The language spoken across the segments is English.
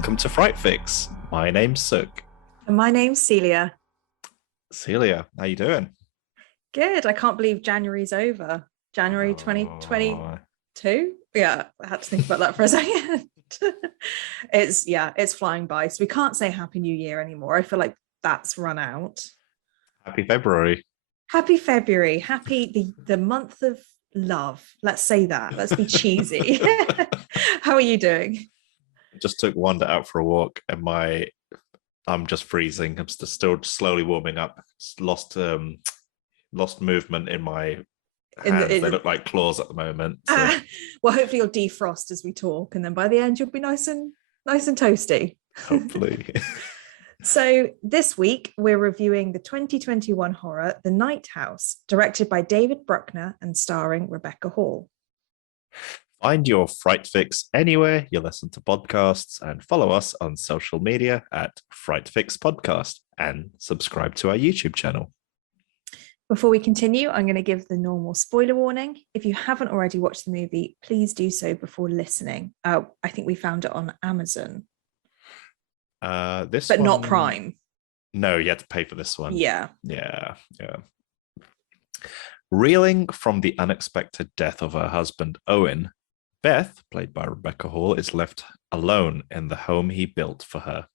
Welcome to Fright Fix. My name's Suk. And my name's Celia. Celia, how you doing? Good. I can't believe January's over. January 2022. Yeah, I had to think about that for a second. It's flying by. So we can't say Happy New Year anymore. I feel like that's run out. Happy February. Happy February. Happy the month of love. Let's say that. Let's be cheesy. How are you doing? Just took Wanda out for a walk and I'm just freezing. I'm still slowly warming up. Lost movement in my hands. They look like claws at the moment. So. Well, hopefully you'll defrost as we talk, and then by the end you'll be nice and toasty. Hopefully. So this week we're reviewing the 2021 horror The Night House, directed by David Bruckner and starring Rebecca Hall. Find your Fright Fix anywhere you listen to podcasts, and follow us on social media at Fright Fix Podcast, and subscribe to our YouTube channel. Before we continue, I'm going to give the normal spoiler warning. If you haven't already watched the movie, please do so before listening. I think we found it on Amazon. But not Prime. No, you had to pay for this one. Yeah. Reeling from the unexpected death of her husband, Owen, Beth, played by Rebecca Hall, is left alone in the home he built for her.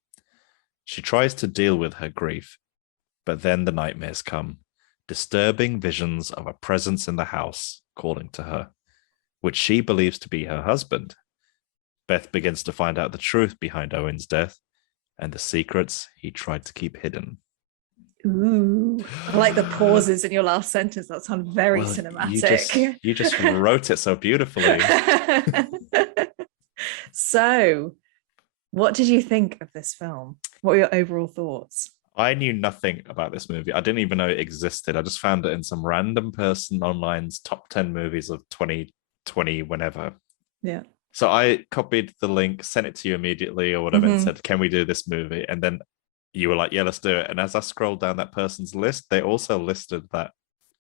She tries to deal with her grief, but then the nightmares come, disturbing visions of a presence in the house calling to her, which she believes to be her husband. Beth begins to find out the truth behind Owen's death and the secrets he tried to keep hidden. Ooh, I like the pauses in your last sentence. That sounds very cinematic. You just wrote it so beautifully. So, what did you think of this film? What were your overall thoughts? I knew nothing about this movie. I didn't even know it existed. I just found it in some random person online's top 10 movies of 2020, whenever. Yeah. So I copied the link, sent it to you immediately or whatever, and said, can we do this movie? And then you were like, yeah, let's do it. And as I scrolled down that person's list, they also listed that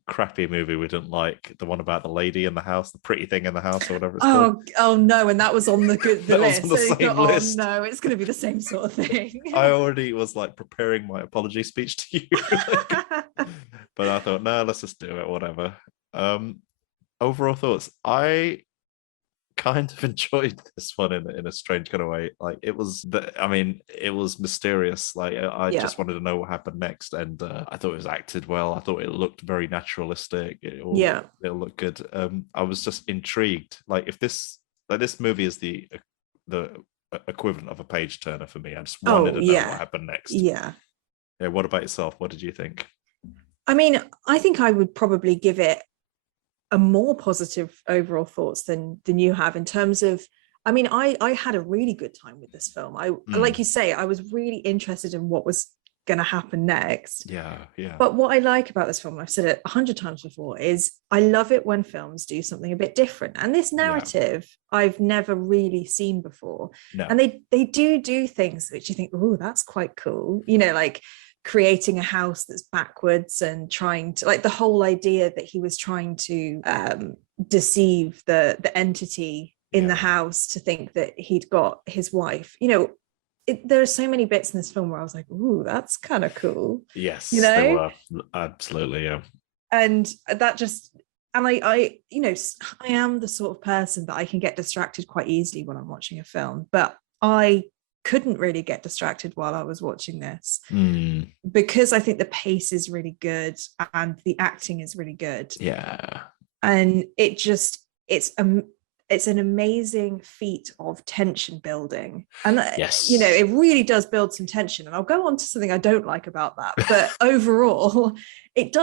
crappy movie we didn't like, the one about the lady in the house, the pretty thing in the house, or whatever it's called. Oh no, and that was on the list. Was on the same list. Oh no, it's going to be the same sort of thing. I already was like preparing my apology speech to you. But I thought, no, let's just do it, whatever. Overall thoughts, I kind of enjoyed this one in a strange kind of way. Like it was mysterious. Like I just wanted to know what happened next, and I thought it was acted well. I thought it looked very naturalistic. It looked good. I was just intrigued. Like if this movie is the equivalent of a page turner for me. I just wanted to know what happened next. Yeah. What about yourself? What did you think? I mean, I think I would probably give it a more positive overall thoughts than you have, in terms of, I mean, I had a really good time with this film. Like you say, I was really interested in what was going to happen next. Yeah. But what I like about this film, and I've said it 100 times before, is I love it when films do something a bit different. And this narrative, I've never really seen before. No. And they do things which you think, oh, that's quite cool. You know, like creating a house that's backwards and trying to, like, the whole idea that he was trying to deceive the entity in the house to think that he'd got his wife. You know, there are so many bits in this film where I was like, ooh, that's kind of cool. Yes, you know, they were. Absolutely, yeah. And that just, and I you know, I am the sort of person that I can get distracted quite easily when I'm watching a film, but I couldn't really get distracted while I was watching this because I think the pace is really good and the acting is really good. Yeah. And it's an amazing feat of tension building. And yes, you know, it really does build some tension. And I'll go on to something I don't like about that. But overall, it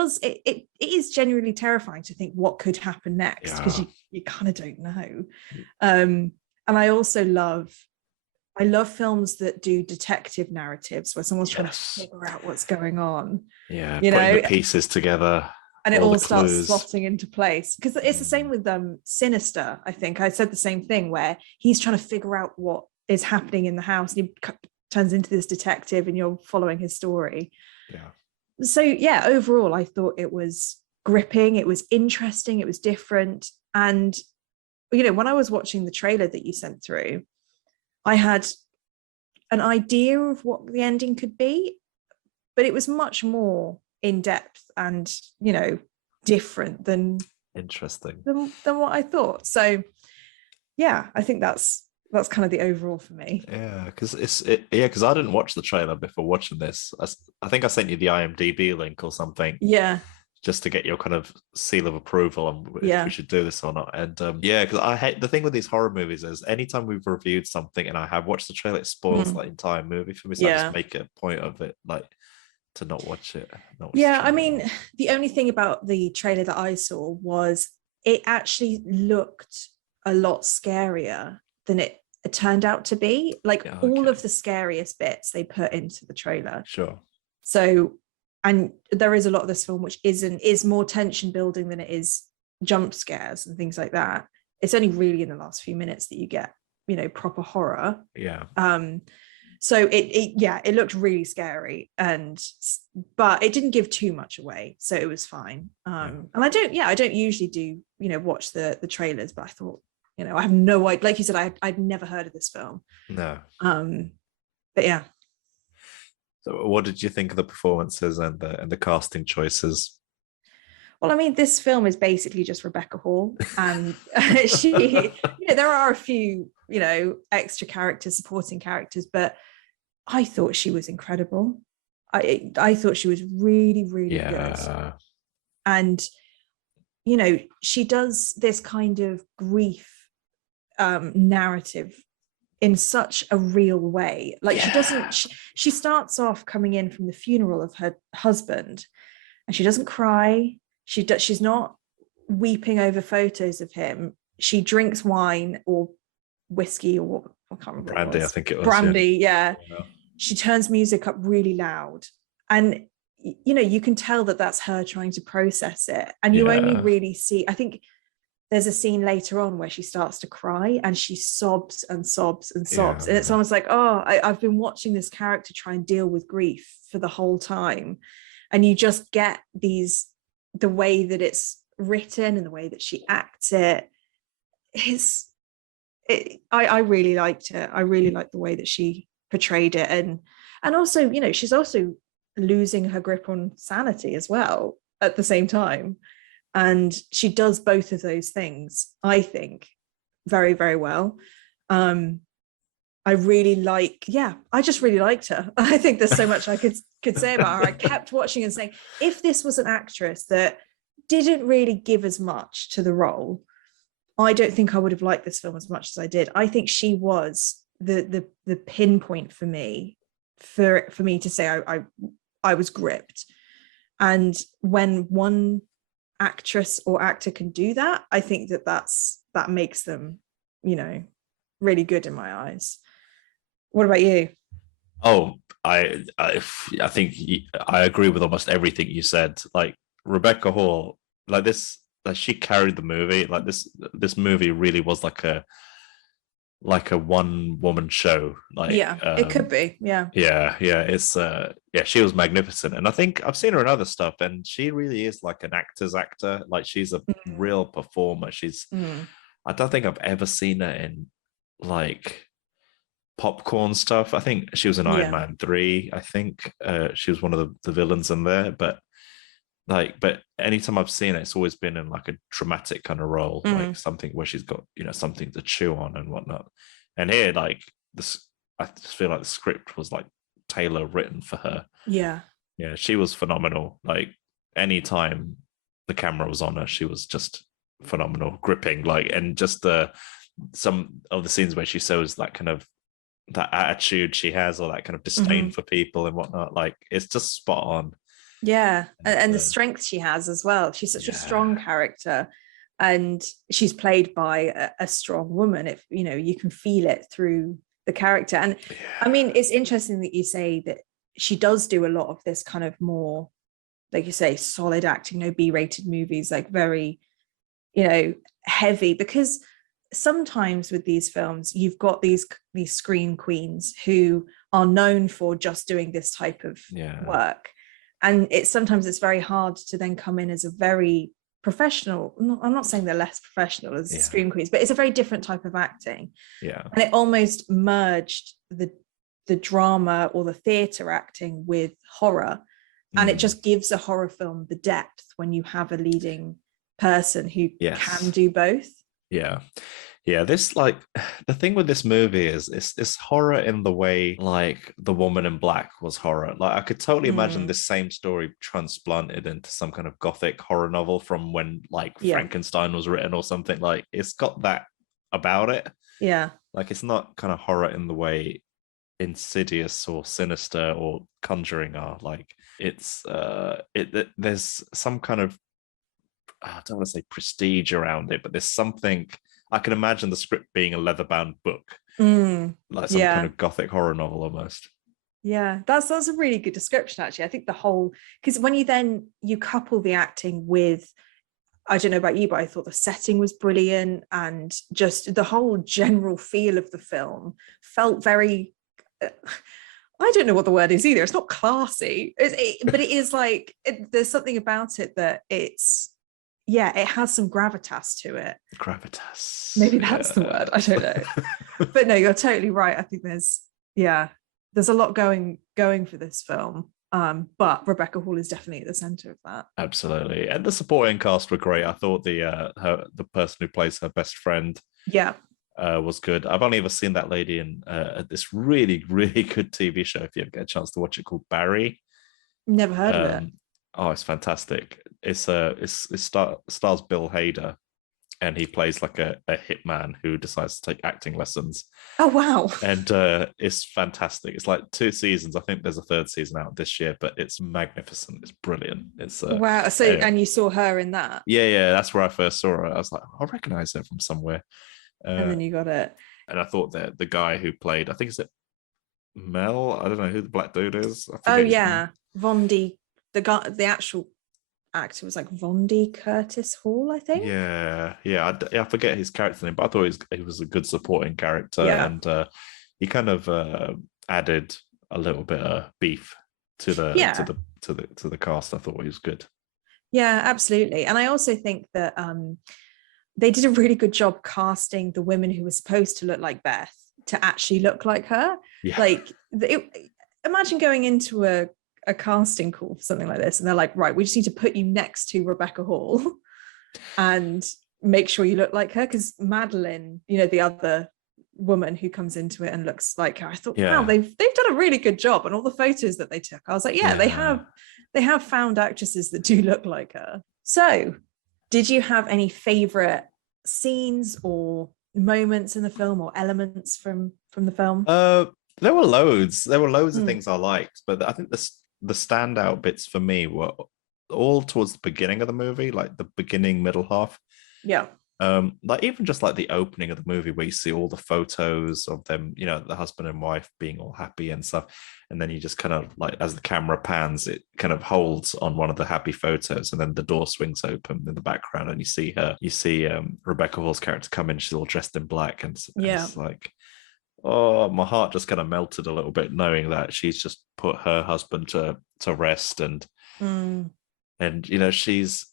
is genuinely terrifying to think what could happen next, because you kind of don't know. And I also love films that do detective narratives where someone's trying to figure out what's going on. Yeah, you putting know, the pieces together. And it all starts slotting into place. Because it's the same with Sinister, I think. I said the same thing, where he's trying to figure out what is happening in the house. And he turns into this detective and you're following his story. Yeah. So, yeah, overall, I thought it was gripping. It was interesting. It was different. And, you know, when I was watching the trailer that you sent through, I had an idea of what the ending could be, but it was much more in depth and, you know, different than what I thought. So yeah, I think that's kind of the overall for me. Yeah, because I didn't watch the trailer before watching this. I think I sent you the IMDb link or something. Yeah. Just to get your kind of seal of approval on if we should do this or not. And because I hate the thing with these horror movies is anytime we've reviewed something and I have watched the trailer, it spoils the entire movie for me. So I just make a point of it, like, to not watch it. I mean, the only thing about the trailer that I saw was it actually looked a lot scarier than it turned out to be. Like all of the scariest bits they put into the trailer. Sure. So, and there is a lot of this film which is more tension building than it is jump scares and things like that. It's only really in the last few minutes that you get, you know, proper horror. Yeah. So it looked really scary, but it didn't give too much away, so it was fine. And I don't usually do, you know, watch the trailers, but I thought, you know, I have no idea. Like you said, I'd never heard of this film. No. But yeah. So what did you think of the performances and the casting choices? Well, I mean, this film is basically just Rebecca Hall, and she, you know, there are a few, you know, extra characters, supporting characters, but I thought she was incredible. I thought she was really, really good. And, you know, she does this kind of grief narrative in such a real way. Like she starts off coming in from the funeral of her husband, and she doesn't cry. She's not weeping over photos of him. She drinks wine or whiskey or what, I can't remember. Brandy, I think it was. Brandy, yeah. She turns music up really loud. And, you know, you can tell that that's her trying to process it. And you only really see, I think there's a scene later on where she starts to cry and she sobs and sobs and sobs. And it's almost like, oh, I've been watching this character try and deal with grief for the whole time. And you just get the way that it's written and the way that she acts it. I really liked it. I really liked the way that she portrayed it. And also, you know, she's also losing her grip on sanity as well at the same time. And she does both of those things, I think, very, very well. I just really liked her. I think there's so much I could say about her. I kept watching and saying, if this was an actress that didn't really give as much to the role, I don't think I would have liked this film as much as I did. I think she was the pinpoint for me, for me to say I was gripped. And when one actress or actor can do that, I think that makes them, you know, really good in my eyes. What about you? Oh, I think I agree with almost everything you said. Like Rebecca Hall, like this, like she carried the movie. Like this movie really was like a one woman show. Like it could be. It's she was magnificent. And I think I've seen her in other stuff, and she really is like an actor's actor. Like she's a real performer. I don't think I've ever seen her in like popcorn stuff. I think she was in Iron Man 3. I think she was one of the villains in there, but anytime I've seen it, it's always been in like a dramatic kind of role, like something where she's got, you know, something to chew on and whatnot. And here, like this, I just feel like the script was like tailor written for her. Yeah, she was phenomenal. Like anytime the camera was on her, she was just phenomenal, gripping. Like, and just some of the scenes where she shows that kind of that attitude she has, or that kind of disdain for people and whatnot. Like it's just spot on. Yeah, and the strength she has as well. She's such a strong character, and she's played by a strong woman. If you know, you can feel it through the character. And I mean, it's interesting that you say that she does do a lot of this kind of more, like you say, solid acting, no B-rated movies, like very, you know, heavy. Because sometimes with these films, you've got these screen queens who are known for just doing this type of work. And sometimes it's very hard to then come in as a very professional. I'm not saying they're less professional as screen queens, but it's a very different type of acting. Yeah. And it almost merged the the drama or the theatre acting with horror. And it just gives a horror film the depth when you have a leading person who can do both. Yeah, this, like, the thing with this movie is it's horror in the way like The Woman in Black was horror. Like, I could totally imagine this same story transplanted into some kind of gothic horror novel from when like Frankenstein was written or something. Like, it's got that about it. Yeah. Like, it's not kind of horror in the way Insidious or Sinister or Conjuring are. Like, it's there's some kind of, I don't want to say prestige around it, but there's something. I can imagine the script being a leather-bound book, like some kind of gothic horror novel almost. Yeah, that's a really good description, actually. I think the whole, because when you couple the acting with, I don't know about you, but I thought the setting was brilliant, and just the whole general feel of the film felt very, I don't know what the word is either. It's not classy, but it is like, there's something about it that it's, it has some gravitas to it. Gravitas. Maybe that's the word. I don't know. But no, you're totally right. I think there's a lot going for this film. But Rebecca Hall is definitely at the center of that. Absolutely. And the supporting cast were great. I thought the person who plays her best friend was good. I've only ever seen that lady in this really, really good TV show, if you ever get a chance to watch it, called Barry. Never heard of it. Oh, it's fantastic. It stars Bill Hader, and he plays like a hitman who decides to take acting lessons. Oh, wow. And it's fantastic. It's like 2 seasons. I think there's a 3rd season out this year, but it's magnificent. It's brilliant. It's wow. So and you saw her in that? Yeah, that's where I first saw her. I was like, I recognize her from somewhere. And then you got it. And I thought that the guy who played, I think, is it Mel? I don't know who the black dude is. Oh yeah, Vondie. The actual actor was like Vondie Curtis-Hall, I think. I forget his character name, but I thought he was a good supporting character, and he kind of added a little bit of beef to the cast. I thought he was good. Yeah, absolutely. And I also think that they did a really good job casting the women who were supposed to look like Beth to actually look like her. Like, imagine going into a casting call for something like this, and they're like, right, we just need to put you next to Rebecca Hall and make sure you look like her, because Madeline, the other woman who comes into it and looks like her, I thought, wow, they've done a really good job. And all the photos that they took, I was like, they have found actresses that do look like her. So did you have any favorite scenes or moments in the film or elements from the film? There were loads of things I liked, but I think the standout bits for me were all towards the beginning of the movie, like the beginning, middle half. Like even just like the opening of the movie where you see all the photos of them, the husband and wife being all happy and stuff. And then you just kind of, like, as the camera pans, it kind of holds on one of the happy photos, and then the door swings open in the background and you see Rebecca Hall's character come in. She's all dressed in black, and it's like, oh, my heart just kind of melted a little bit knowing that she's just put her husband to rest, and she's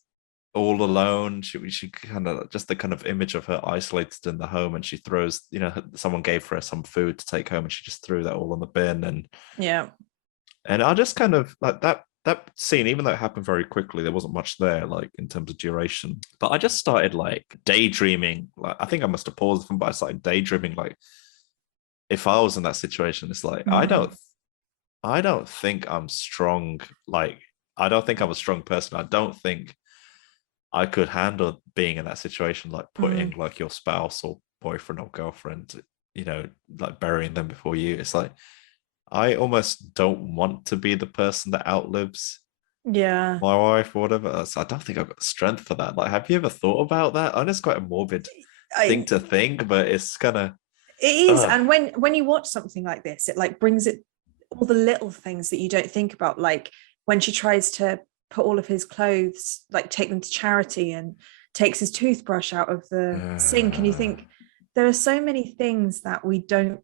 all alone. She kind of, just the kind of image of her isolated in the home, and she throws, someone gave her some food to take home, and she just threw that all in the bin, and I just kind of like that scene, even though it happened very quickly, there wasn't much there, like, in terms of duration. But I just started like daydreaming. Like, I think I must have paused from, but I started daydreaming, like, if I was in that situation, it's like, I don't think I'm strong. Like, I don't think I'm a strong person. I don't think I could handle being in that situation, like putting like your spouse or boyfriend or girlfriend, like burying them before you. It's like, I almost don't want to be the person that outlives my wife or whatever. So I don't think I've got the strength for that. Like, have you ever thought about that? I know it's quite a morbid thing to think, but it's kind of, it is. And when you watch something like this, it like brings it all the little things that you don't think about, like when she tries to put all of his clothes, like take them to charity, and takes his toothbrush out of the sink, and you think there are so many things that we don't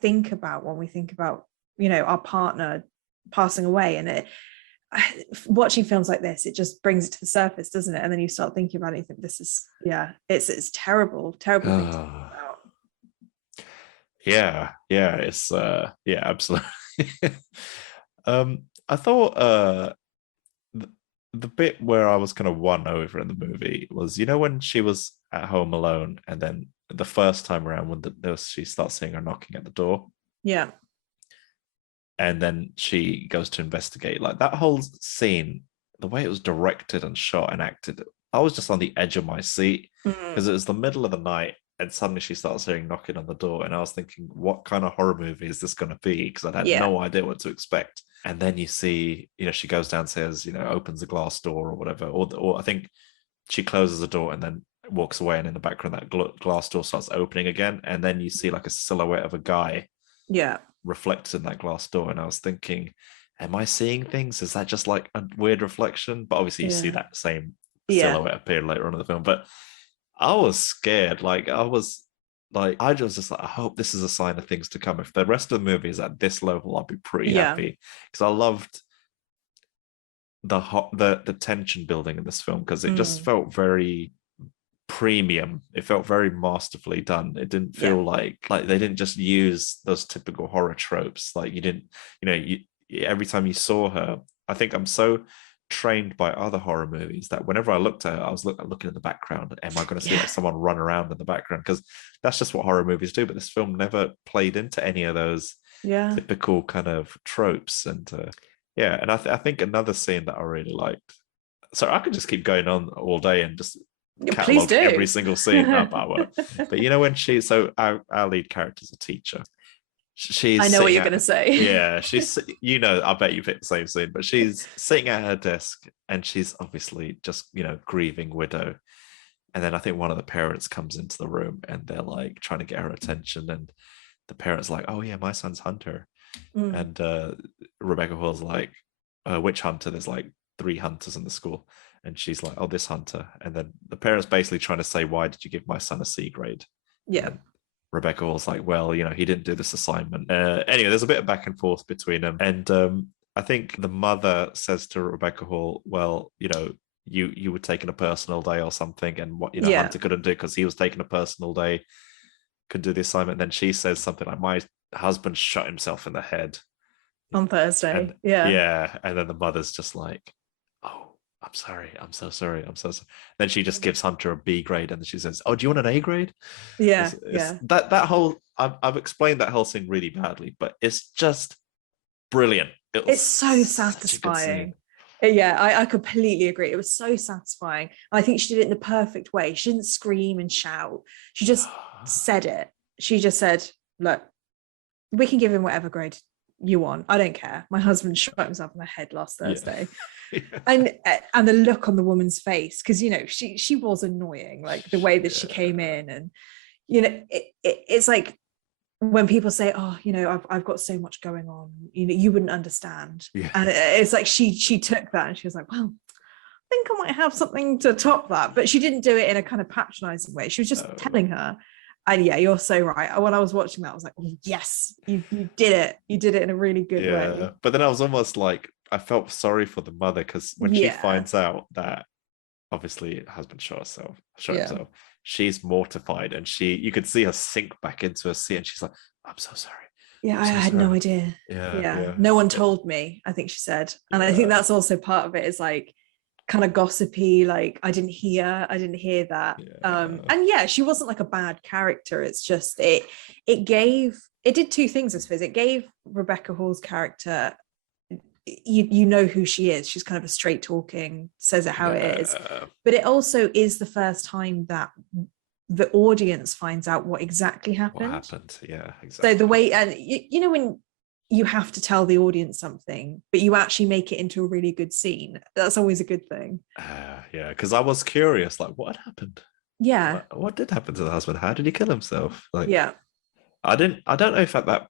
think about when we think about our partner passing away. And watching films like this, it just brings it to the surface, doesn't it? And then you start thinking about it and you think, this is it's terrible thing to think about. Yeah, it's yeah, absolutely. I thought the, the bit where I was kind of won over in the movie was, when she was at home alone, and then the first time around when she starts seeing her knocking at the door, Yeah. and then she goes to investigate. Like that whole scene, the way it was directed and shot and acted, I was just on the edge of my seat because it was the middle of the night, and suddenly she starts hearing knocking on the door, and I was thinking, what kind of horror movie is this going to be? Because I had no idea what to expect. And then you see, she goes downstairs, opens a glass door or whatever, or I think she closes the door and then walks away, and in the background that glass door starts opening again, and then you see like a silhouette of a guy reflected in that glass door. And I was thinking, am I seeing things? Is that just like a weird reflection? But obviously you see that same silhouette appear later on in the film. But I was scared. I was just like, I hope this is a sign of things to come. If the rest of the movie is at this level, I'll be pretty happy, because I loved the tension building in this film, because it just felt very premium. It felt very masterfully done. It didn't feel like they didn't just use those typical horror tropes. Like you didn't, every time you saw her, I think I'm so trained by other horror movies that whenever I looked at her, I was looking in the background. Am I going to see like someone run around in the background? Because that's just what horror movies do. But this film never played into any of those typical kind of tropes. And and I think another scene that I really liked. So I could just keep going on all day and just catalog every single scene. No, but I won't. But when our lead character is a teacher. I know what you're going to say. Yeah, she's, I bet you picked the same scene, but she's sitting at her desk and she's obviously just, grieving widow. And then I think one of the parents comes into the room and they're like trying to get her attention. And the parent's like, oh yeah, my son's Hunter. And Rebecca Hall's like, which Hunter? There's like 3 hunters in the school. And she's like, oh, this Hunter. And then the parent's basically trying to say, why did you give my son a C grade? Yeah. And Rebecca was like, well, he didn't do this assignment. Anyway, there's a bit of back and forth between them. And I think the mother says to Rebecca Hall, well, you were taking a personal day or something. And what, Hunter couldn't do because he was taking a personal day, couldn't do the assignment. Then she says something like, my husband shot himself in the head on Thursday. And, yeah. And then the mother's just like, oh, I'm sorry. I'm so sorry. I'm so sorry. Then she just gives Hunter a B grade, and then she says, "Oh, do you want an A grade?" It's that whole. I've explained that whole thing really badly, but it's just brilliant. It's so satisfying. Yeah, I completely agree. It was so satisfying. I think she did it in the perfect way. She didn't scream and shout. She just said it. She just said, "Look, we can give him whatever grade you want. I don't care. My husband shot himself in the head last Thursday." And the look on the woman's face, because she was annoying, like the way that she came in, and it's like when people say, oh, I've got so much going on, you wouldn't understand. And it's like she took that and she was like, well, I think I might have something to top that. But she didn't do it in a kind of patronizing way. She was just telling her. And yeah, you're so right. When I was watching that, I was like, oh, yes, you did it. You did it in a really good way. But then I was almost like, I felt sorry for the mother, because when she finds out that obviously her husband shot himself, she's mortified, and you could see her sink back into her seat, and she's like, I'm so sorry. I had no idea. No one told me, I think she said. And I think that's also part of it, is like kind of gossipy, like I didn't hear that. And she wasn't like a bad character. It's just it did 2 things, I suppose. It gave Rebecca Hall's character, you know who she is. She's kind of a straight talking, says it how it is. But it also is the first time that the audience finds out what exactly happened. Yeah, exactly. So the way, and when you have to tell the audience something, but you actually make it into a really good scene, that's always a good thing. Because I was curious, like, what happened? What did happen to the husband? How did he kill himself? Like, I don't know if at that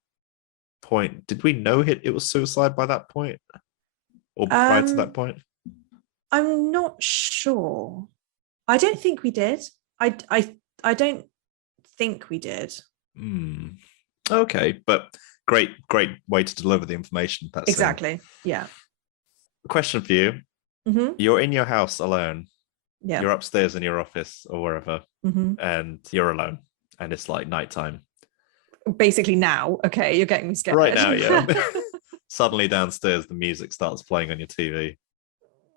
point, did we know it was suicide by that point, or prior to that point? I'm not sure. I don't think we did. I don't think we did. Okay, but great way to deliver the information. That's exactly. Yeah. Question for you. You're in your house alone. You're upstairs in your office or wherever, and you're alone, and it's like nighttime. Basically now, okay, you're getting me scared. Right now, yeah. Suddenly downstairs, the music starts playing on your TV.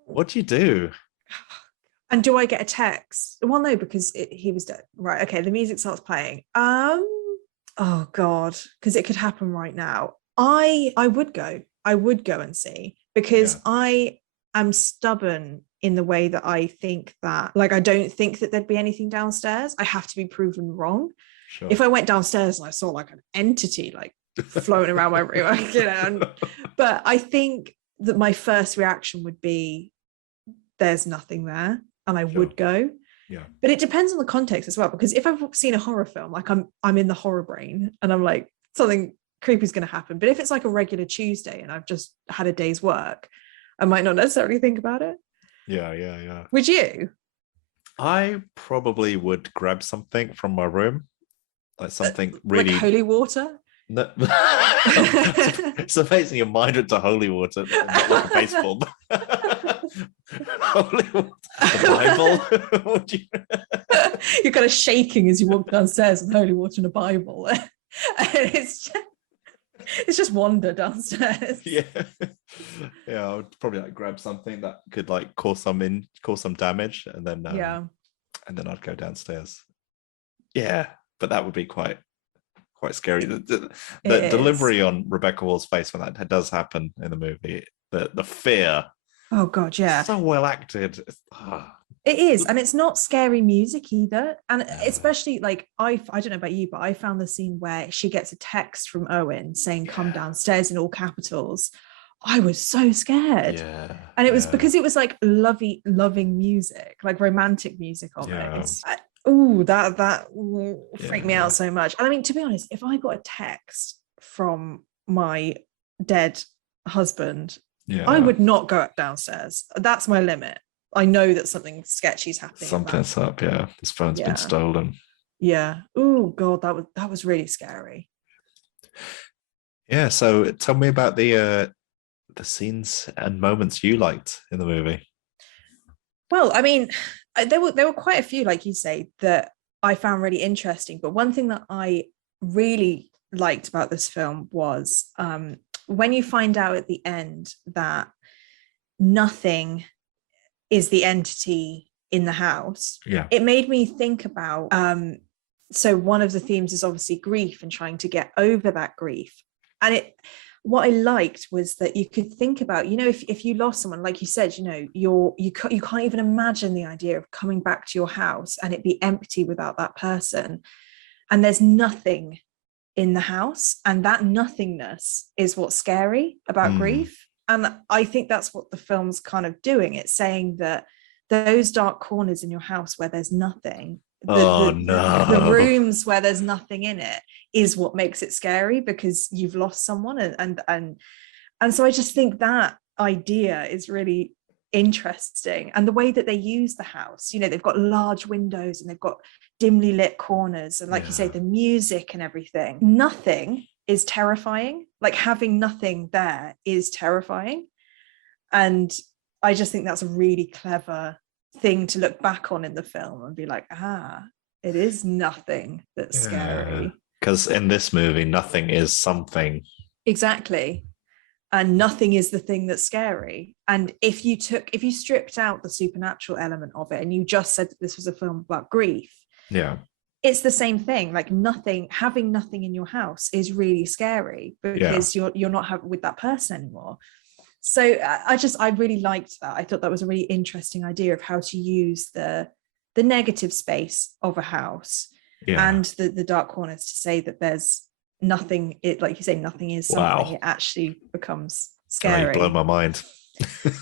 What do you do? And do I get a text? Well, no, because he was dead. Right, okay, the music starts playing. Oh God, because it could happen right now. I would go. I would go and see, because I am stubborn in the way that I think that, like, I don't think that there'd be anything downstairs. I have to be proven wrong. Sure. If I went downstairs and I saw like an entity like floating around my room, but I think that my first reaction would be, there's nothing there, and I would go. Yeah. But it depends on the context as well, because if I've seen a horror film, like I'm in the horror brain and I'm like, something creepy is going to happen. But if it's like a regular Tuesday and I've just had a day's work, I might not necessarily think about it. Yeah. Would you? I probably would grab something from my room, like something really like holy water. No. It's amazing your mind went to holy water, not like a baseball. Holy water, the Bible. You're kind of shaking as you walk downstairs with holy water and a Bible, and it's just wander downstairs. Yeah. I would probably like grab something that could like cause some damage, and then and then I'd go downstairs. Yeah, but that would be quite scary. The delivery on Rebecca Hall's face when that does happen in the movie, the fear. Oh God, yeah. So well acted. It is, and it's not scary music either. And especially like I don't know about you, but I found the scene where she gets a text from Owen saying "come downstairs" in all capitals. I was so scared. Yeah. And it was because it was like loving music, like romantic music almost. Yeah. That freaked me out so much. And I mean, to be honest, if I got a text from my dead husband, I would not go up downstairs. That's my limit. I know that something sketchy is happening. Something's up, yeah. His phone's been stolen. Yeah. Oh God, that was really scary. Yeah. So tell me about the scenes and moments you liked in the movie. Well, I mean, there were quite a few, like you say, that I found really interesting. But one thing that I really liked about this film was when you find out at the end that nothing is the entity in the house. Yeah. It made me think about, so one of the themes is obviously grief and trying to get over that grief. And what I liked was that you could think about, if you lost someone, like you said, you can't even imagine the idea of coming back to your house and it be empty without that person. And there's nothing in the house. And that nothingness is what's scary about grief. And I think that's what the film's kind of doing. It's saying that those dark corners in your house where there's nothing, the rooms where there's nothing in it is what makes it scary, because you've lost someone. And so I just think that idea is really interesting. And the way that they use the house, they've got large windows and they've got dimly lit corners. And like you say, the music and everything, nothing is terrifying. Like having nothing there is terrifying. And I just think that's a really clever thing to look back on in the film and be like, it is nothing that's scary. Because in this movie, nothing is something. Exactly. And nothing is the thing that's scary. And if you stripped out the supernatural element of it and you just said that this was a film about grief, it's the same thing. Like having nothing in your house is really scary because you're not with that person anymore. So I really liked that. I thought that was a really interesting idea of how to use the negative space of a house and the dark corners to say that there's nothing. Like you say, nothing is something. Wow. It actually becomes scary. You blow my mind.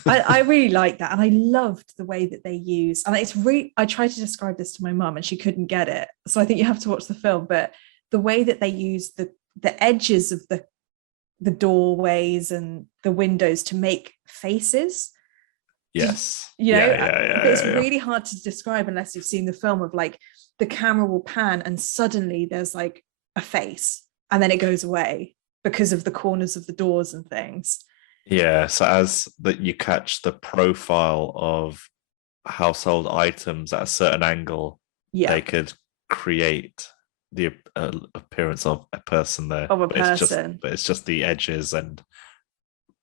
I really like that, and I loved the way that they use. And it's really, I tried to describe this to my mum, and she couldn't get it. So I think you have to watch the film. But the way that they use the edges of the doorways and the windows to make faces. Yes. It's really hard to describe unless you've seen the film, of like the camera will pan and suddenly there's like a face and then it goes away because of the corners of the doors and things. Yeah, so as that you catch the profile of household items at a certain angle, they could create the appearance of a person there. Of a but person. It's just the edges and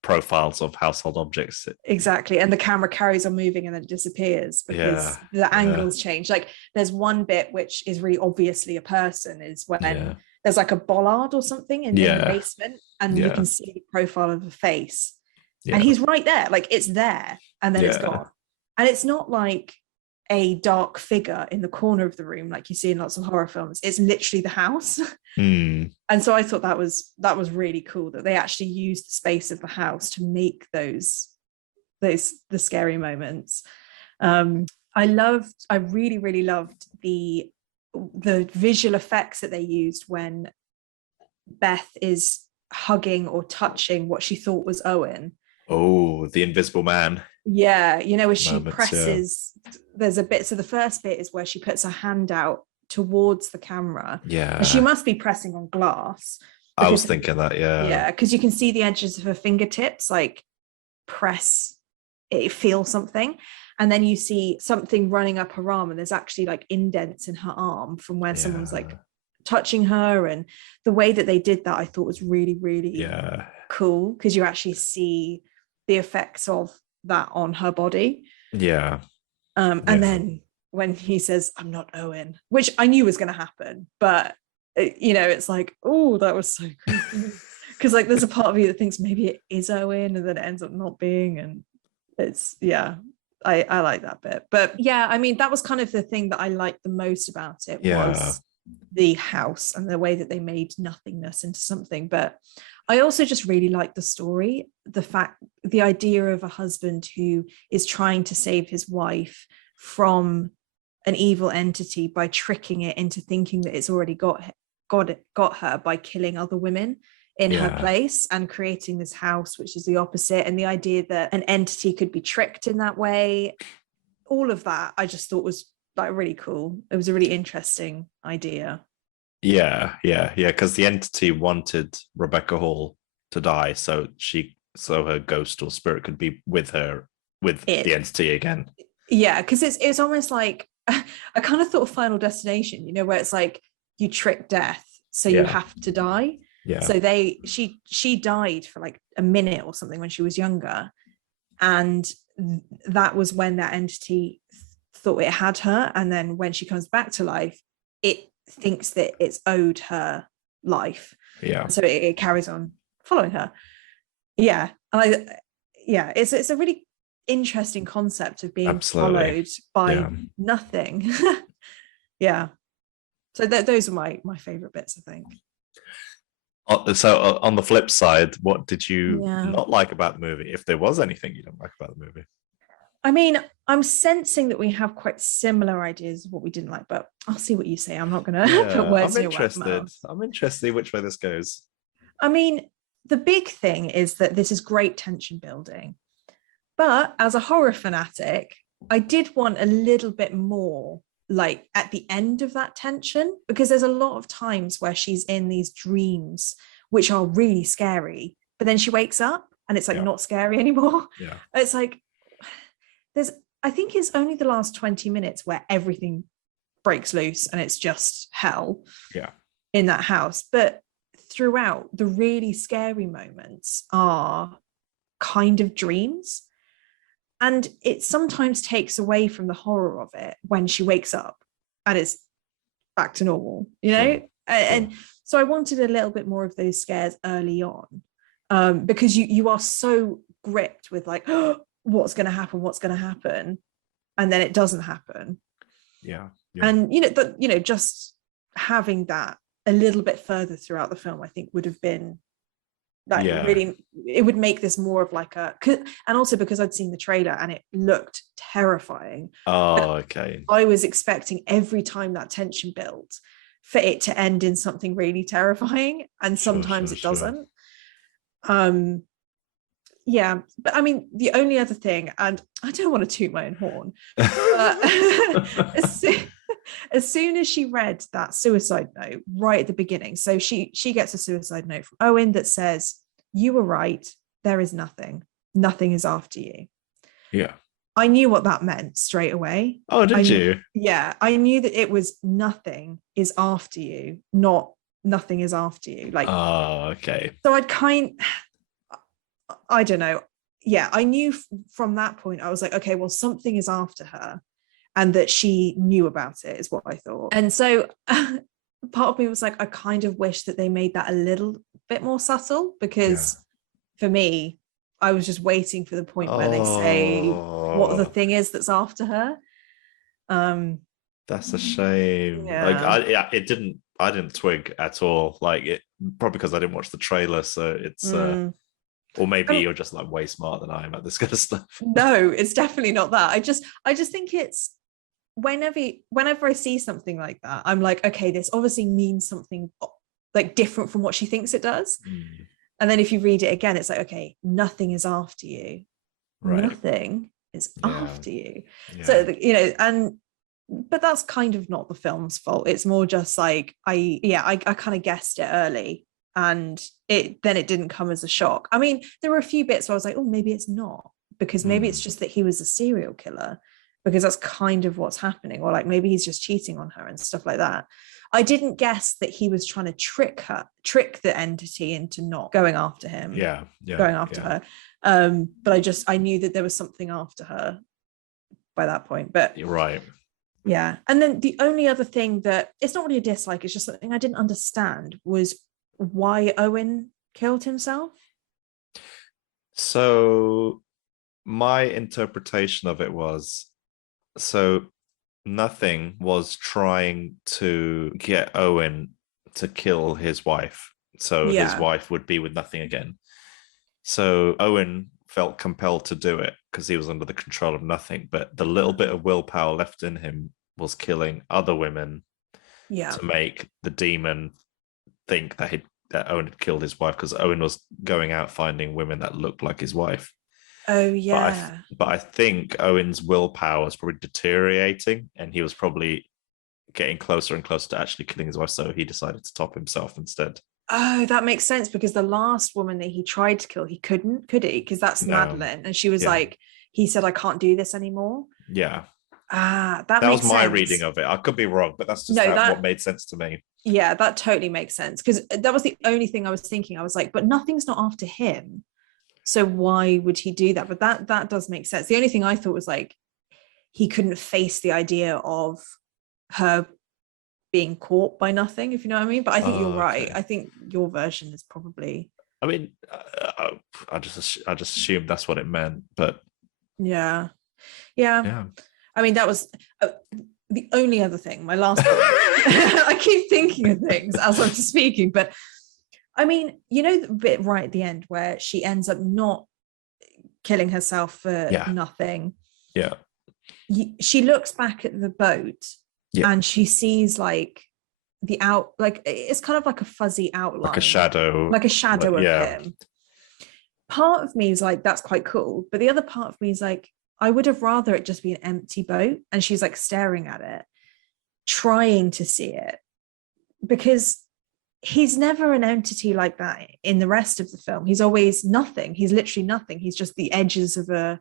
profiles of household objects. Exactly. And the camera carries on moving and then disappears because the angles change. Like there's one bit which is really obviously a person, is when there's like a bollard or something in the basement, and you can see the profile of the face. And he's right there, like it's there, and then it's gone. And it's not like a dark figure in the corner of the room like you see in lots of horror films. It's literally the house. And so I thought that was really cool that they actually used the space of the house to make those the scary moments. I really, really loved the visual effects that they used when Beth is hugging or touching what she thought was Owen. Oh, the invisible man. Yeah, you know, as she presses, there's a bit, so the first bit is where she puts her hand out towards the camera. Yeah. And she must be pressing on glass. I was thinking that, Yeah, because you can see the edges of her fingertips, like feel something. And then you see something running up her arm, and there's actually like indents in her arm from where someone's like touching her. And the way that they did that, I thought was really, really cool, because you actually see the effects of that on her body. And then when he says, "I'm not Owen," which I knew was going to happen, but you know, it's like, oh, that was so creepy. Because like there's a part of you that thinks maybe it is Owen, and then it ends up not being. And it's I like that bit. But yeah, I mean, that was kind of the thing that I liked the most about it, was the house and the way that they made nothingness into something. But I also just really liked the story, the idea of a husband who is trying to save his wife from an evil entity by tricking it into thinking that it's already got her by killing other women in her place, and creating this house which is the opposite, and the idea that an entity could be tricked in that way. All of that I just thought was like really cool. It was a really interesting idea. Because the entity wanted Rebecca Hall to die, so her ghost or spirit could be with her, with the entity again. Yeah, because it's almost like I kind of thought of Final Destination, you know, where it's like you trick death, so you have to die. So she died for like a minute or something when she was younger, and that was when that entity thought it had her, and then when she comes back to life, it thinks that it's owed her life. So it carries on following her. It's a really interesting concept of being followed by nothing. So those are my favorite bits, I think. So on the flip side, what did you not like about the movie, if there was anything you don't like about the movie? I mean, I'm sensing that we have quite similar ideas of what we didn't like, but I'll see what you say. I'm not going to put words in your mouth. I'm interested which way this goes. I mean, the big thing is that this is great tension building, but as a horror fanatic, I did want a little bit more like at the end of that tension, because there's a lot of times where she's in these dreams which are really scary, but then she wakes up and it's like not scary anymore. It's like I think it's only the last 20 minutes where everything breaks loose and it's just hell in that house. But throughout, the really scary moments are kind of dreams. And it sometimes takes away from the horror of it when she wakes up and it's back to normal, you know? And so I wanted a little bit more of those scares early on, because you are so gripped with like, oh, what's going to happen, and then it doesn't happen. And just having that a little bit further throughout the film, I think would have been like really, it would make this more of like and also because I'd seen the trailer and it looked terrifying. I was expecting every time that tension built for it to end in something really terrifying, and sometimes it doesn't. But I mean, the only other thing, and I don't want to toot my own horn, but as soon as she read that suicide note right at the beginning, so she gets a suicide note from Owen that says, "You were right, there is nothing is after you." I knew what that meant straight away. Oh, did you? Yeah, I knew that it was nothing is after you, not nothing is after you. Like, oh, okay. So I don't know. Yeah, I knew from that point, I was like, okay, well, something is after her, and that she knew about it is what I thought. And so part of me was like, I kind of wish that they made that a little bit more subtle, because for me, I was just waiting for the point where they say what the thing is that's after her. That's a shame. Like I didn't twig at all. Like it probably because I didn't watch the trailer, so it's or maybe you're just like way smarter than I am at this kind of stuff. No, it's definitely not that. I just think it's whenever I see something like that, I'm like, okay, this obviously means something like different from what she thinks it does. And then if you read it again, it's like, okay, nothing is after you. Right. Nothing is after you. Yeah. So, but that's kind of not the film's fault. It's more just like, I kind of guessed it early, and it didn't come as a shock. I mean, there were a few bits where I was like, oh, maybe it's not, because maybe it's just that he was a serial killer, because that's kind of what's happening. Or like, maybe he's just cheating on her and stuff like that. I didn't guess that he was trying to trick the entity into not going after him. Going after her. But I knew that there was something after her by that point. But you're right. Yeah. And then the only other thing that, it's not really a dislike, it's just something I didn't understand, was why Owen killed himself. So my interpretation of it was, so Nothing was trying to get Owen to kill his wife, so his wife would be with Nothing again. So Owen felt compelled to do it because he was under the control of Nothing, but the little bit of willpower left in him was killing other women to make the demon think that Owen had killed his wife, because Owen was going out finding women that looked like his wife. Oh yeah. But I think Owen's willpower was probably deteriorating, and he was probably getting closer and closer to actually killing his wife, so he decided to top himself instead. Oh, that makes sense, because the last woman that he tried to kill, he couldn't, could he? Because that's Madeline, and she was like, he said, I can't do this anymore. Yeah. That was my reading of it. I could be wrong, but that's just what made sense to me. Yeah, that totally makes sense, because that was the only thing I was thinking. I was like, but Nothing's not after him, so why would he do that? But that does make sense. The only thing I thought was like, he couldn't face the idea of her being caught by Nothing, if you know what I mean. But I think you're right. I think your version is probably, I mean, I just assumed that's what it meant, but yeah. I mean, that was the only other thing, my last I keep thinking of things as I'm speaking, but I mean, you know, the bit right at the end where she ends up not killing herself for Nothing. Yeah. She looks back at the boat and she sees like it's kind of like a fuzzy outline, like a shadow of him. Part of me is like, that's quite cool, but the other part of me is like, I would have rather it just be an empty boat and she's like staring at it, trying to see it, because he's never an entity like that in the rest of the film. He's always nothing. He's literally nothing. He's just the edges of a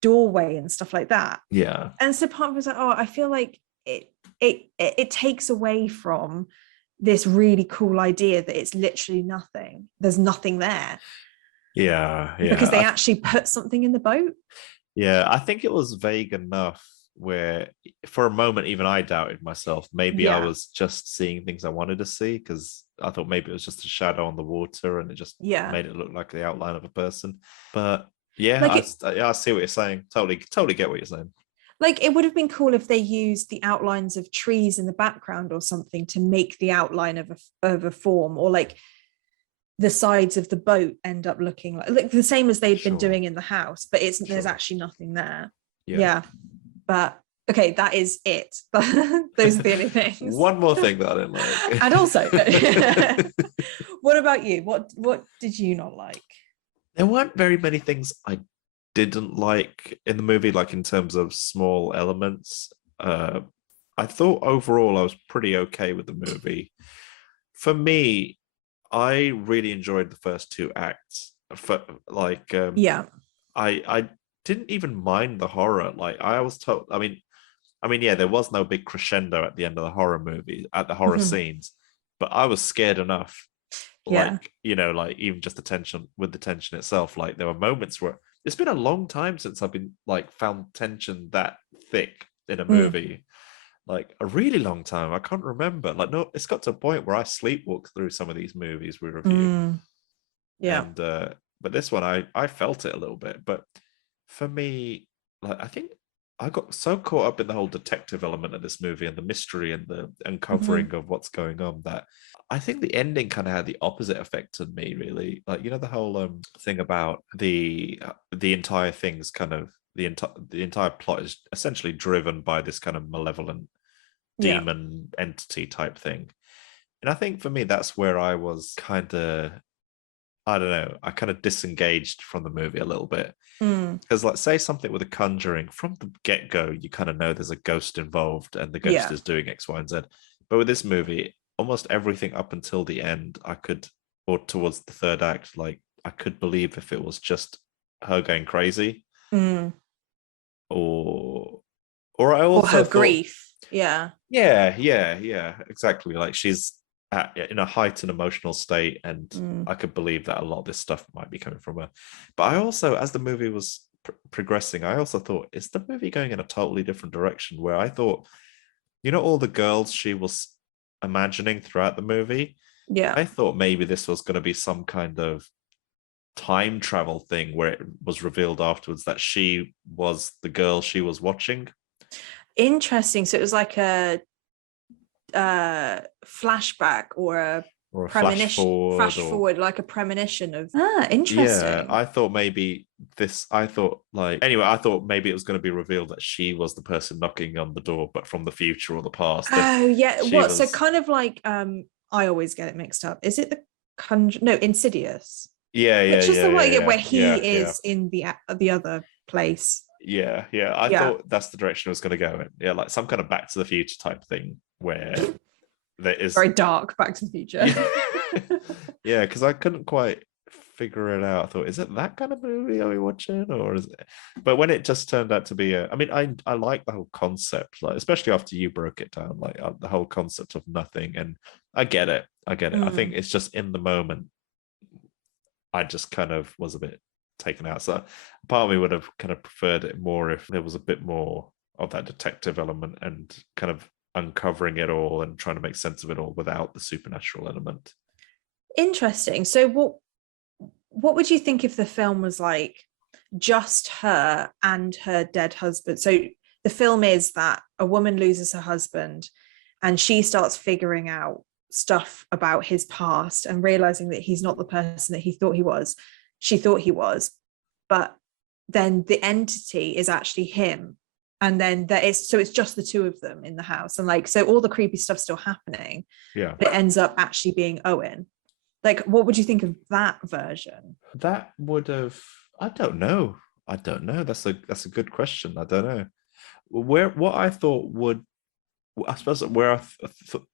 doorway and stuff like that. Yeah. And so part of me was like, oh, I feel like it takes away from this really cool idea that it's literally nothing. There's nothing there. Yeah. Because they actually put something in the boat. Yeah, I think it was vague enough where for a moment even I doubted myself. Maybe I was just seeing things I wanted to see, because I thought maybe it was just a shadow on the water and it just made it look like the outline of a person. But I see what you're saying. Totally get what you're saying. Like, it would have been cool if they used the outlines of trees in the background or something to make the outline of a form, or like the sides of the boat end up looking like the same as they'd been doing in the house, but there's actually nothing there. Yeah. But okay, that is it. Those are the only things. One more thing that I didn't like. And also, what about you? What did you not like? There weren't very many things I didn't like in the movie, like in terms of small elements. I thought overall I was pretty okay with the movie. For me, I really enjoyed the first two acts. I didn't even mind the horror. Like I was told, yeah, there was no big crescendo at the end of the horror movie, at the horror scenes, but I was scared enough. Yeah. Like, like even just the tension with the tension itself. Like there were moments where it's been a long time since I've been like found tension that thick in a movie. Like a really long time. I can't remember. Like, no, it's got to a point where I sleepwalk through some of these movies we review. Yeah. And but this one I felt it a little bit. But for me, like I think I got so caught up in the whole detective element of this movie and the mystery and the uncovering of what's going on that I think the ending kind of had the opposite effect on me, really. Like, the whole thing about the entire thing's kind of the entire plot is essentially driven by this kind of malevolent demon entity type thing. And I think for me, that's where I was kind of, I don't know, I kind of disengaged from the movie a little bit. Because, like, say something with a Conjuring, from the get-go, you kind of know there's a ghost involved and the ghost is doing X, Y, and Z. But with this movie, almost everything up until the end, or towards the third act, like, I could believe if it was just her going crazy. Or I also her grief. Yeah, exactly. Like she's in a heightened emotional state, and I could believe that a lot of this stuff might be coming from her. But I also, as the movie was progressing, I also thought, is the movie going in a totally different direction? Where I thought, all the girls she was imagining throughout the movie, I thought maybe this was going to be some kind of time travel thing where it was revealed afterwards that she was the girl she was watching. Interesting. So it was like a flashback or a premonition, flash forward, like a premonition of interesting. Yeah, I thought maybe I thought maybe it was going to be revealed that she was the person knocking on the door, but from the future or the past. Oh yeah, so kind of like I always get it mixed up. Is it the Insidious? Which is the one where he is in the other place. Yeah. I thought that's the direction it was going to go in. Yeah, like some kind of Back to the Future type thing where there is very dark Back to the Future. Yeah, because I couldn't quite figure it out. I thought, is it that kind of movie are we watching, or is it? But when it just turned out to be I like the whole concept, like especially after you broke it down, like the whole concept of nothing, and I get it. I think it's just in the moment, I just kind of was a bit taken out. So part of me would have kind of preferred it more if there was a bit more of that detective element and kind of uncovering it all and trying to make sense of it all without the supernatural element. Interesting. So what would you think if the film was like just her and her dead husband? So the film is that a woman loses her husband and she starts figuring out stuff about his past and realizing that he's not the person that she thought he was, but then the entity is actually him, and then it's just the two of them in the house, and like, so all the creepy stuff's still happening, but it ends up actually being Owen. Like, what would you think of that version? That would have, I don't know, that's a good question. I don't know what I thought would, I suppose where I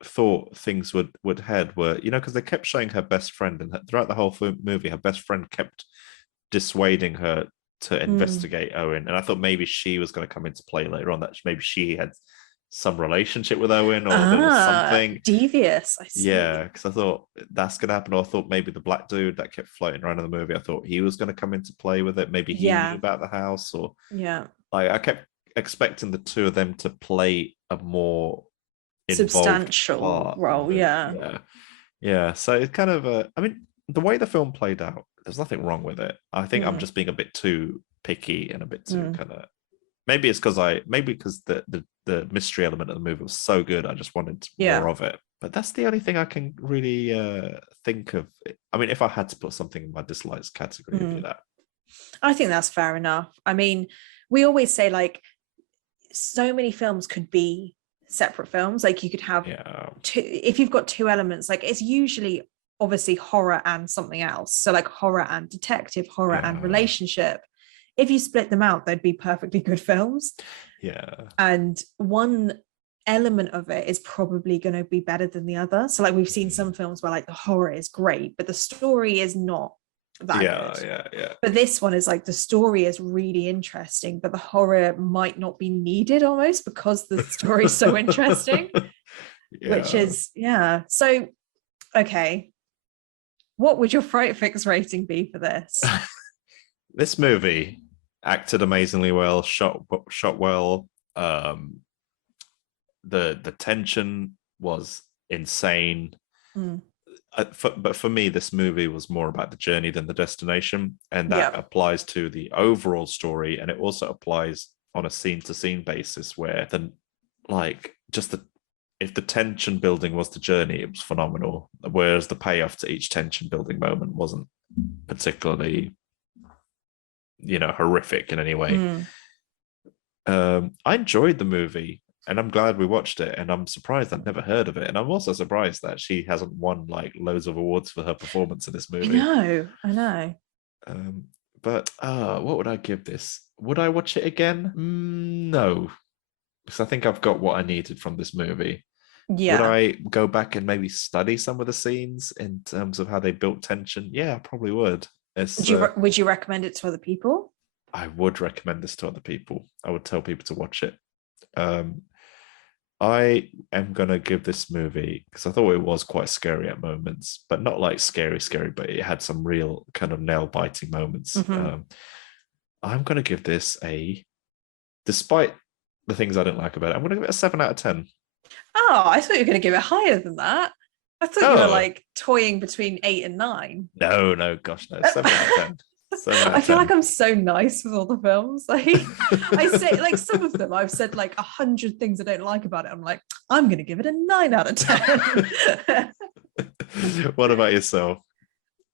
thought things would head were, because they kept showing her best friend, and throughout the whole movie, her best friend kept dissuading her to investigate Owen, and I thought maybe she was going to come into play later on, that maybe she had some relationship with Owen, or there was something devious. I see. Yeah, because I thought that's going to happen, or I thought maybe the black dude that kept floating around in the movie, I thought he was going to come into play with it. Maybe he knew about the house, or like I kept expecting the two of them to play a more substantial role. Yeah. So it's kind of the way the film played out, there's nothing wrong with it. I think I'm just being a bit too picky and a bit too kind of, maybe it's because the mystery element of the movie was so good, I just wanted more of it. But that's the only thing I can really think of. I mean, if I had to put something in my dislikes category, it'd be that. I think that's fair enough. I mean, we always say like so many films could be separate films. Like you could have two, if you've got two elements, like it's usually obviously horror and something else. So like horror and detective, horror and relationship. If you split them out, they'd be perfectly good films. Yeah. And one element of it is probably going to be better than the other. So like we've seen some films where like the horror is great, but the story is not that good. Yeah. But this one is like, the story is really interesting, but the horror might not be needed almost because the story is so interesting. Which is, So, okay. What would your Fright Fix rating be for this? This movie acted amazingly well, shot well. The tension was insane. But for me, this movie was more about the journey than the destination, and that applies to the overall story, and it also applies on a scene-to-scene basis, where if the tension building was the journey, it was phenomenal, whereas the payoff to each tension building moment wasn't particularly, horrific in any way. I enjoyed the movie, and I'm glad we watched it, and I'm surprised I'd never heard of it, and I'm also surprised that she hasn't won like loads of awards for her performance in this movie. I know. But what would I give this? Would I watch it again? No, because I think I've got what I needed from this movie. Would I go back and maybe study some of the scenes in terms of how they built tension? Yeah, I probably would. Would you recommend it to other people? I would recommend this to other people. I would tell people to watch it. I am going to give this movie, because I thought it was quite scary at moments, but not like scary, but it had some real kind of nail-biting moments. I'm going to give this despite the things I didn't like about it, I'm going to give it a 7 out of 10. Oh, I thought you were going to give it higher than that. I thought you were like toying between 8 and 9. No, gosh, no, 7 out of 10. I feel like I'm so nice with all the films. Like, I say, like, some of them I've said like 100 things I don't like about it. I'm like, I'm going to give it a 9 out of 10. What about yourself?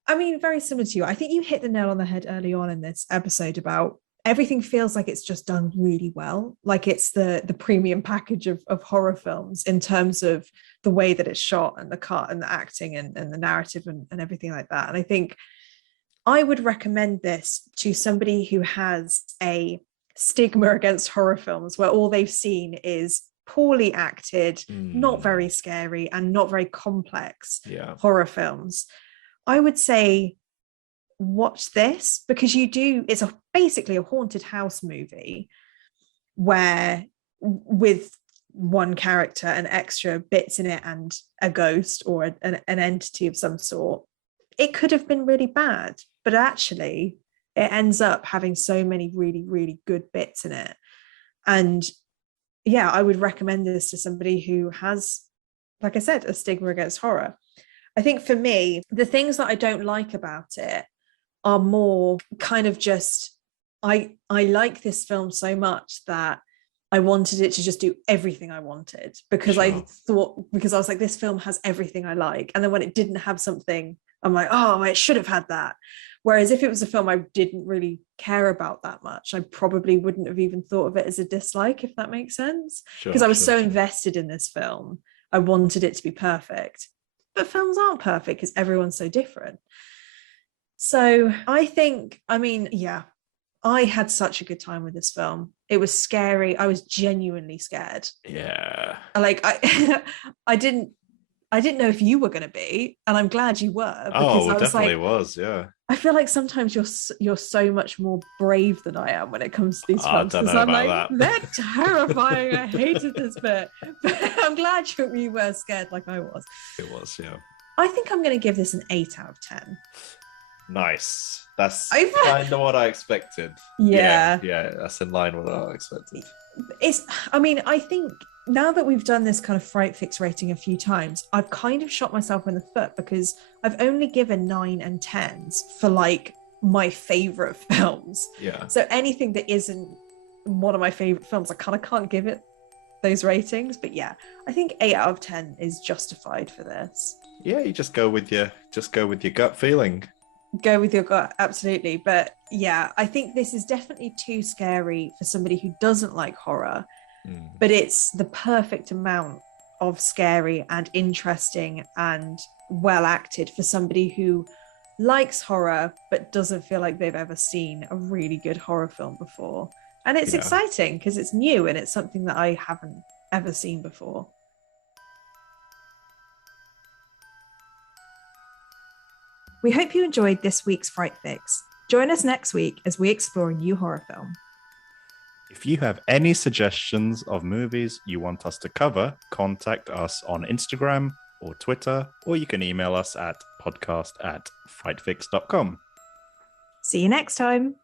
I mean, very similar to you. I think you hit the nail on the head early on in this episode about everything feels like it's just done really well. Like it's the premium package of horror films in terms of the way that it's shot and the cut and the acting and the narrative and everything like that. And I think I would recommend this to somebody who has a stigma against horror films where all they've seen is poorly acted, not very scary and not very complex horror films. I would say watch this, because it's basically a haunted house movie where, with one character and extra bits in it and a ghost or an entity of some sort, it could have been really bad, but actually it ends up having so many really, really good bits in it. And I would recommend this to somebody who has, like I said, a stigma against horror. I think for me, the things that I don't like about it are more kind of just, I like this film so much that I wanted it to just do everything I wanted, because I was like, this film has everything I like. And then when it didn't have something, I'm like, oh, it should have had that. Whereas if it was a film I didn't really care about that much, I probably wouldn't have even thought of it as a dislike, if that makes sense. Because I was so invested in this film. I wanted it to be perfect. But films aren't perfect because everyone's so different. So I think, I had such a good time with this film. It was scary. I was genuinely scared. Yeah. Like I didn't know if you were going to be, and I'm glad you were. Because I definitely was. Yeah. I feel like sometimes you're so much more brave than I am when it comes to these films. I don't know about that. They're terrifying. I hated this bit. But I'm glad you were scared like I was. It was, yeah. I think I'm going to give this an 8 out of 10. Nice. That's kind of what I expected. Yeah, that's in line with what I expected. I think now that we've done this kind of Fright Fix rating a few times, I've kind of shot myself in the foot, because I've only given 9 and 10s for like my favorite films. Yeah. So anything that isn't one of my favorite films, I kind of can't give it those ratings. But yeah, I think 8 out of 10 is justified for this. Yeah, you just go with your gut feeling. Go with your gut, absolutely. But yeah, I think this is definitely too scary for somebody who doesn't like horror. But it's the perfect amount of scary and interesting and well acted for somebody who likes horror but doesn't feel like they've ever seen a really good horror film before. And it's exciting because it's new and it's something that I haven't ever seen before. We hope you enjoyed this week's Fright Fix. Join us next week as we explore a new horror film. If you have any suggestions of movies you want us to cover, contact us on Instagram or Twitter, or you can email us at podcast@frightfix.com. See you next time.